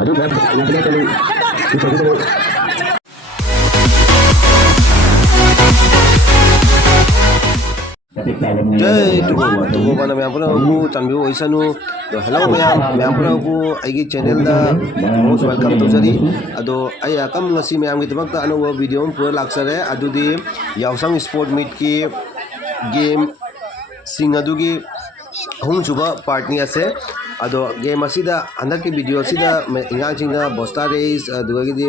Jai tuko mana मैं अपना को चंबी वो ऐसा नु hello मैं अपना को आइए चैनल दा most welcome तो जरी अदो आया कम नसी मैं आम की तबक ता अनु वो वीडियो में पूरा लाक्सर है अदो दी यावसंग स्पोर्ट मीट की गेम सिंग अदो की हम सुबह पार्टनी ऐसे अदो गेम असीदा अंदर की वीडियो असीदा मैं इंगांग चिंगा बोस्टा रेस दुगागी दी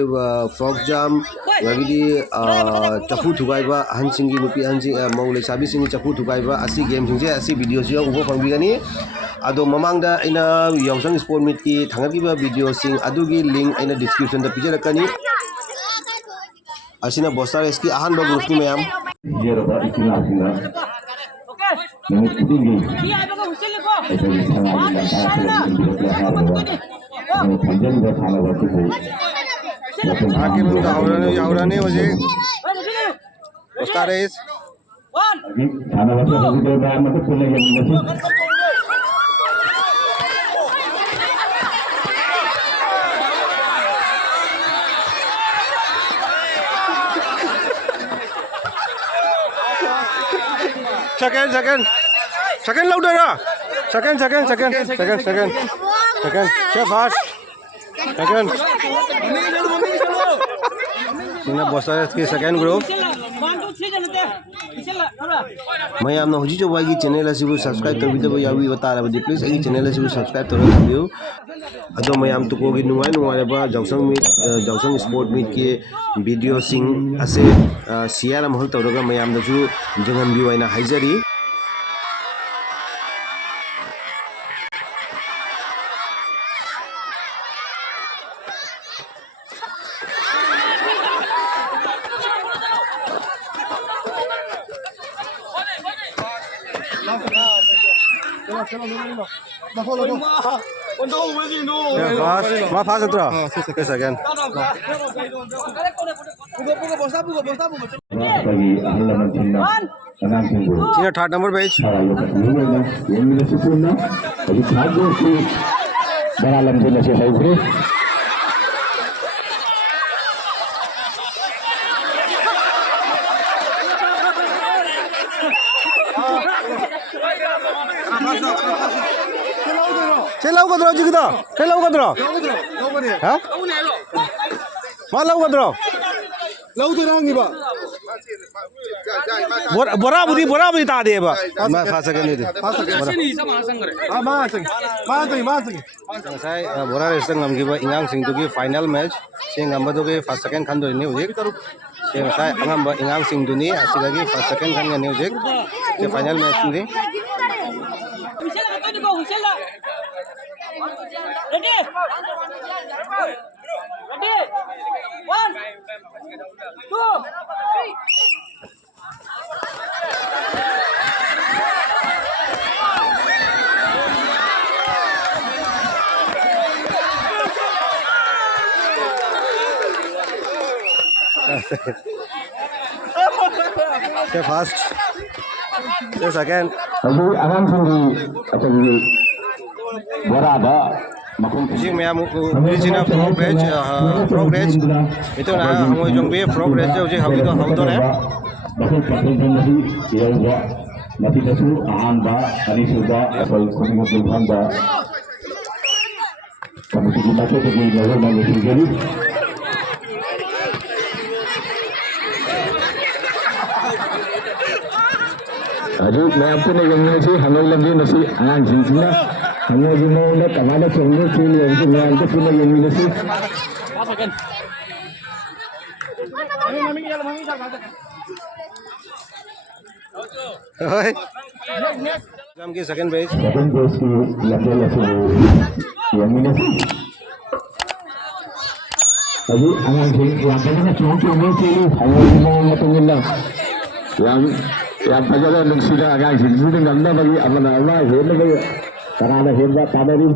फ्रॉग जंप दुगागी दी चफू थुगाइबा हन सिंगी नुपी हन सिंग मौले साबी सिंगी चफू थुगाइबा असी गेम सिंगे असी वीडियो सिंगा उबो फंगबिगनी अदो ममांगदा इना यावसंग स्पोर्ट मीट की थांगागिबा वीडियो सिंग अदुगी लिंक इना डिस्क्रिप्शन दा पिजरकनी असिना बोस्टा रेस की अहानबा ग्रुप की ma'am yeroba itinasina namit tinggi आगे मुझे आवराने वजह बोस्टा रेस थाना वाला वीडियो में मतलब पुणे के Second louder ah. Second. Chef fast. Second. Sina bossa की second group. मैं आपने हुजी जो वाई की चैनल ऐसी वो सब्सक्राइब कर भी तो भाई अभी बता रहा हूँ प्लीज़ एक चैनल ऐसी वो सब्सक्राइब करो वीडियो अदो मैं आम तो कोई नुआरे बा जाउसंग स्पोर्ट मीट के वीडियो सिंग ऐसे सियारा महल तो रगा मैं आम दसु जंगन भी वाइना हाइजरी fast atro. Second. Sini third number page. Lau ka dro jigda. Lau ka dro. Ha? Ma lau ka dro. Lau to rangi ba. Bora budi ta de ba. Ma fa sake ni de. Ma sai bora restang ngam gi ba ingang sing tu gi final match sing ngam ba tu gi first second khan do ni ujik. Sing sai ngam ba ingang sing tu ni asiga gi first second khan ni ujik. Se final match ni. Ready? 1, 2, 3. Okay, fast. Yes, again. Abu akan sendiri atau berada. जी मैं आपको फ्रॉग रेज itu na hamoi jong be frog race je habi to ham to ne bahkan pertandingan ini ya masih kasu amba ani sudah asal kuning kuning ba kamu kita ke di level mana sendiri Aduh, मैं आपको नहीं जानना चाहिए हमें लगे नसी आंख जिंदा हमें जिन्होंने कमाना चाहिए कि ये मैं आपको सुना ये मिले से हम की सेकंड बेस की लगे ये मिले से अभी आंख जिंदा यहाँ पे ना चौंक में चाहिए हमें जिन्होंने मतलब yang pajaran nung sida agak sini ngamda bagi amana Allah hele bagi karena heba tadari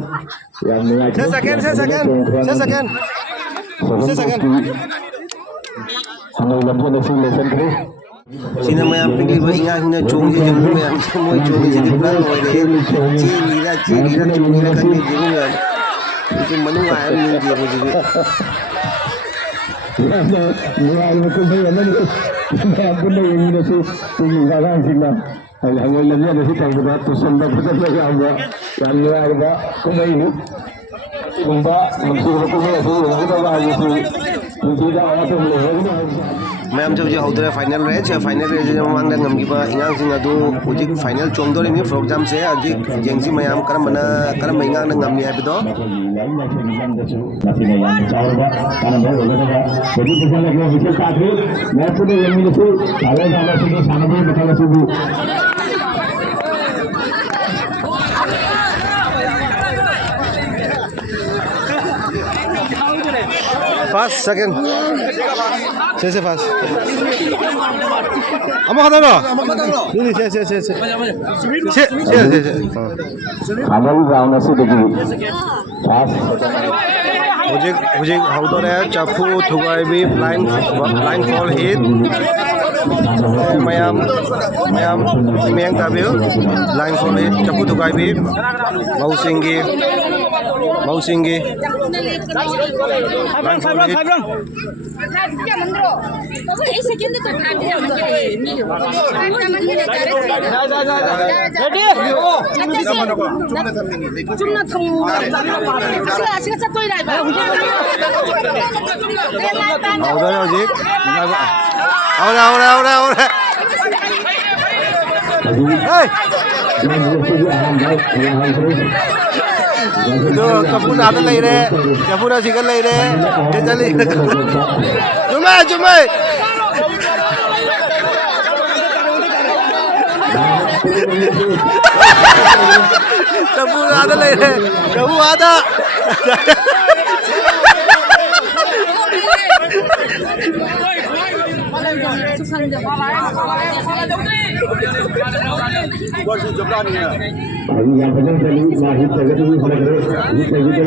yang mengaji second hanya lampu nasi lesson tu sini mayam pergi beringat hina cungi jemu mayam semua cungi jadi pelan oleh cili lah cungi lah kan ni jemu mayam 이제 만ung 아야 이제 뭐지 누가 그걸 하면 मैं आपको नहीं यही नसी तुम लगा सिंह हमें लगे नसी तंगुदा तो संदा पता लगा होगा यानी आएगा तुम्हें ही कुंभा हमसे को मैं ऐसे होगा तो आगे से मुझे का आया तो होगा मैम जब जो होते हैं फाइनल रेज जब मांगने ngam ba ingang sing adu ujik final chongdori mi program se ajik jengsi mayam karam ingang na ngam ni habido Fast, second. Se fast. Amo kata lo. Ini se. हमारी गाँव से देखिए fast Ujik outdoor है चाफू थुगाई भी blind fall hit mayam mayang tabiu blind fall hit चाफू थुगाई भी mausingi blind fall hit outdoor ujik ahora hey itu kapun ada lagi re kapun ada sikit lagi re dia cari cuma kapun ada lagi re kapun ada अभी यहाँ भजन चली माही प्रगति भी फलक रहे ये प्रगति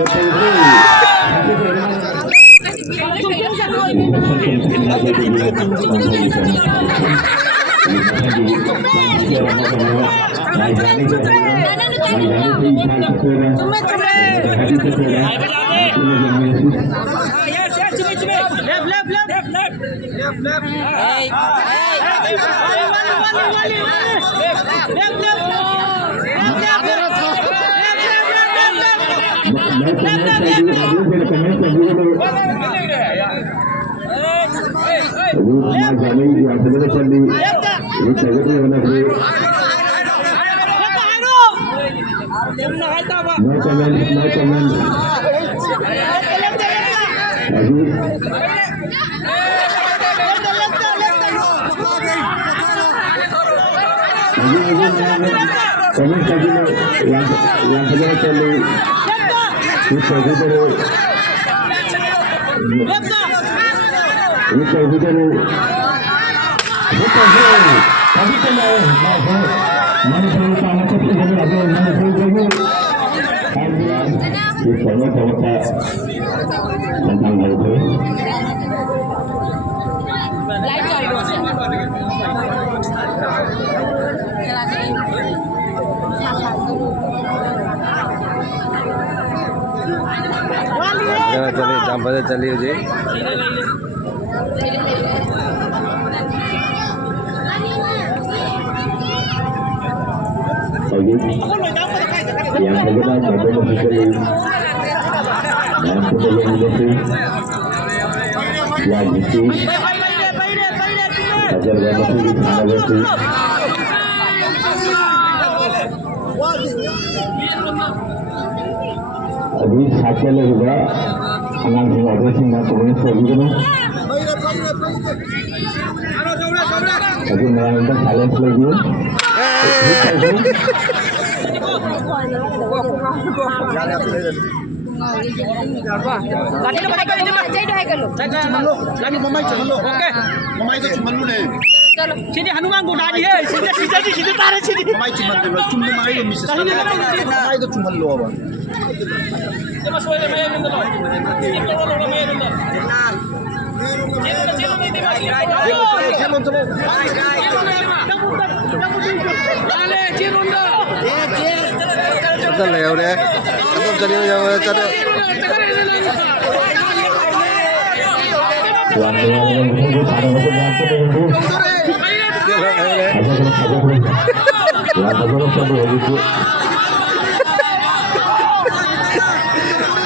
चलिए जी yang kedua pada mengikuti dan sebelum itu wajib ajar gambar di mana itu अभी साक्षर लगेगा अनाम सिंह अजय सिंह ना तुम्हें सभी को अभी मेरा इनका साइलेंस लगी Sini Hanuman ko nani hai sini tare sini mai cuman dulu cuma mai lo misis mai itu cuma lo apa Coba suara mai minta lo Kita lo mai minta Kita lewat deh. jadi yang cara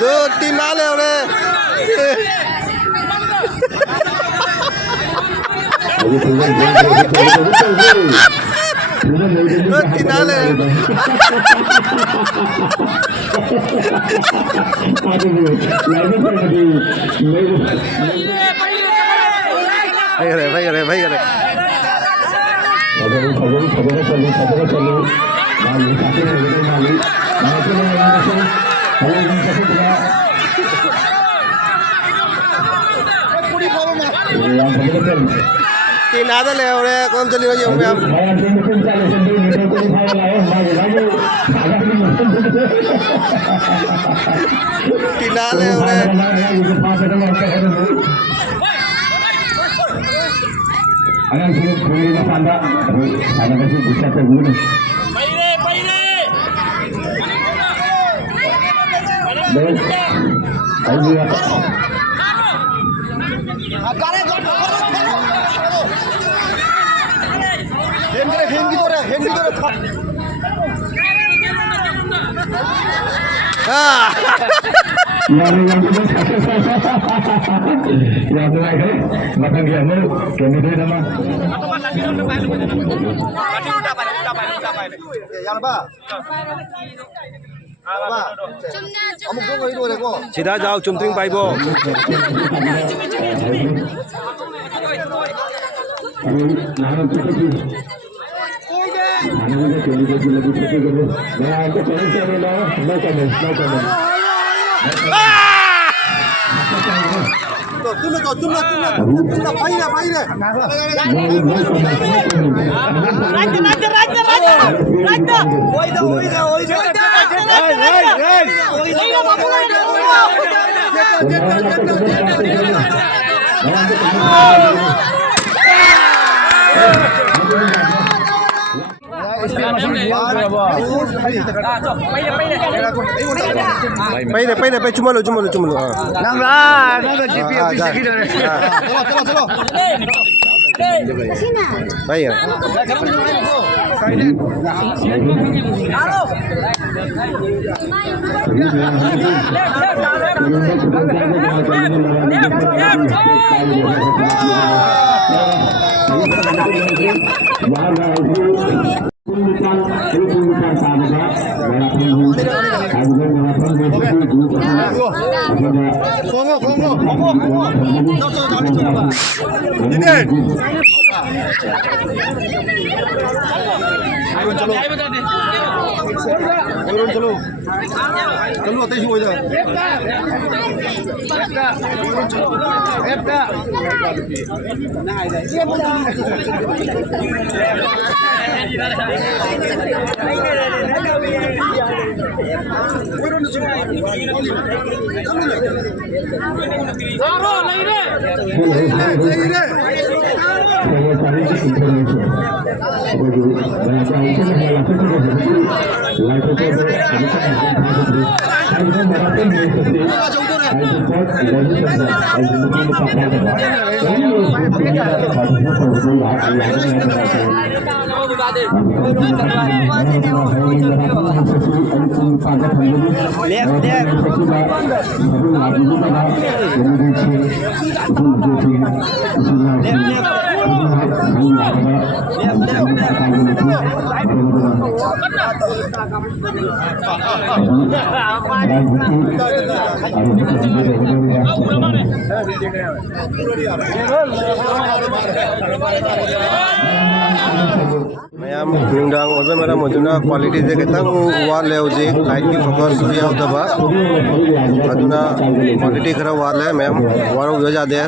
tuh tinale oleh tinale भाई करे तीन आधा ले और कौन चली रही हूँ मैं अब तीन आधे और Anak sini beri makan tak? Anak kasih bisa terburu. Baik. Ayo ya. Yang terakhir, makan dia mau, kami dia nama. सीधा जाओ चुमत्रिंग पाइबो Pay cuma lu nang GP bisa gitu deh chalo pay ya चलो आते ही हो जाए Mayam undang ojo mera mojuna quality je ketang wall le oje light ki focus ya udaba aduna quality khara wall le mayam waro yo jade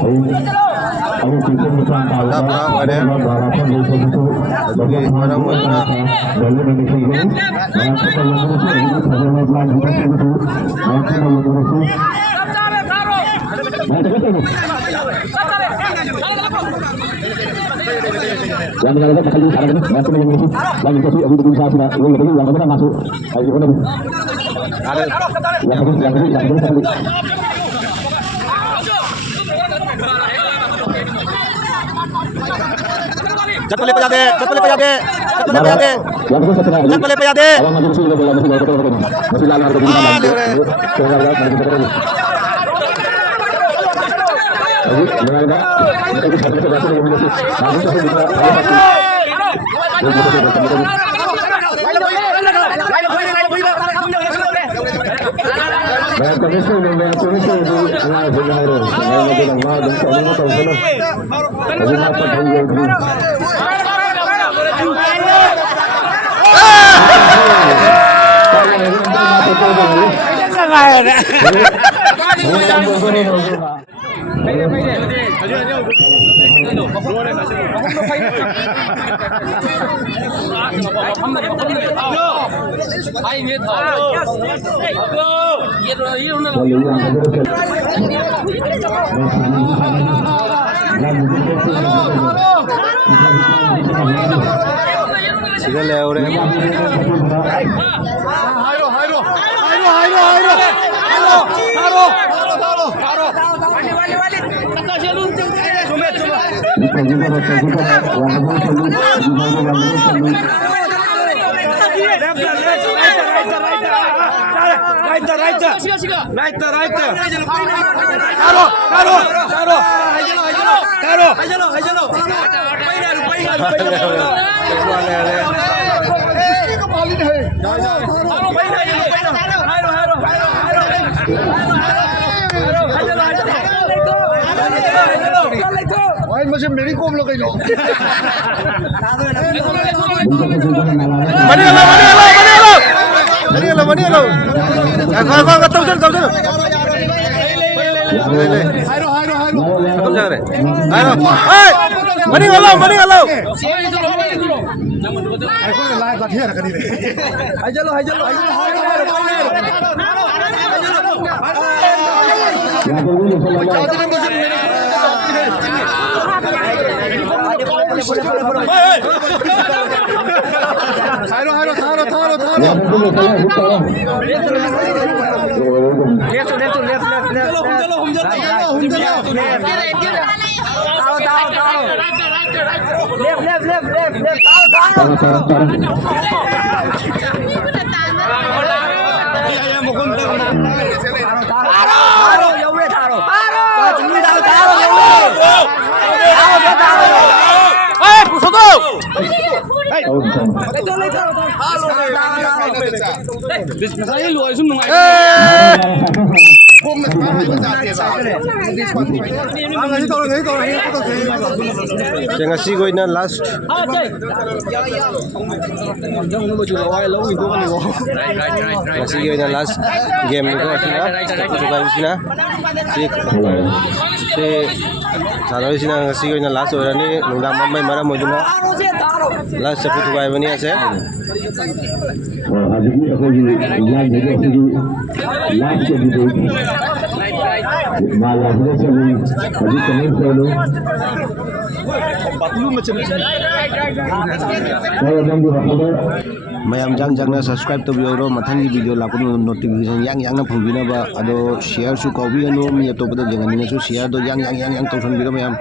ada pra wale adugi mera mojuna yang kita lakukan kali ini, masuk lagi kasih, aku tunggu saat ini, yang masuk, ayo kita Ada. Jat pale pajade, jat pale pajade, jat pale pajade, jat pale pajade. Sige leo re. मुझे मेरी कोम लोग Mani hello. Kau tahu je. Come jangan. Hey, mani hello. Live बात है करी Jangan sih gue ini last. Masih gue ini last game itu aslinya. Aku juga di sini. Si kalau di sini ngasih gue ini last orang ini nunggu mamai marah mau juga. Last cepet juga ini aja. Hari ini aku yang jadi aku last jadi malah dia selalu tadi kami selalu Mayam jang-jangna subscribe to bioro mathangi video lakunu notification yang na phungbina ba ado share su kobi anu mi to pada jangan ni su share do yang to sun biro mayam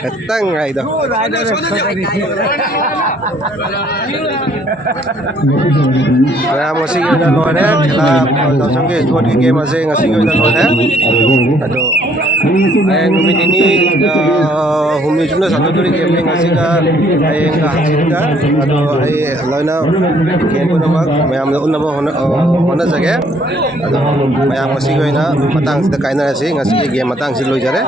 Ketang itu. Kaya mo sige na lo na kila dosong ke squad ke game ase ngasi ko na lo na. Ado ay ngumi ini humi jumna satu dari game ngasi ka ay ngahit ka ado ay lo na game ko namak mayam na ba hona jage ado mayam ngasi ko na matang sida kaina ase ngasi game matang si lo jare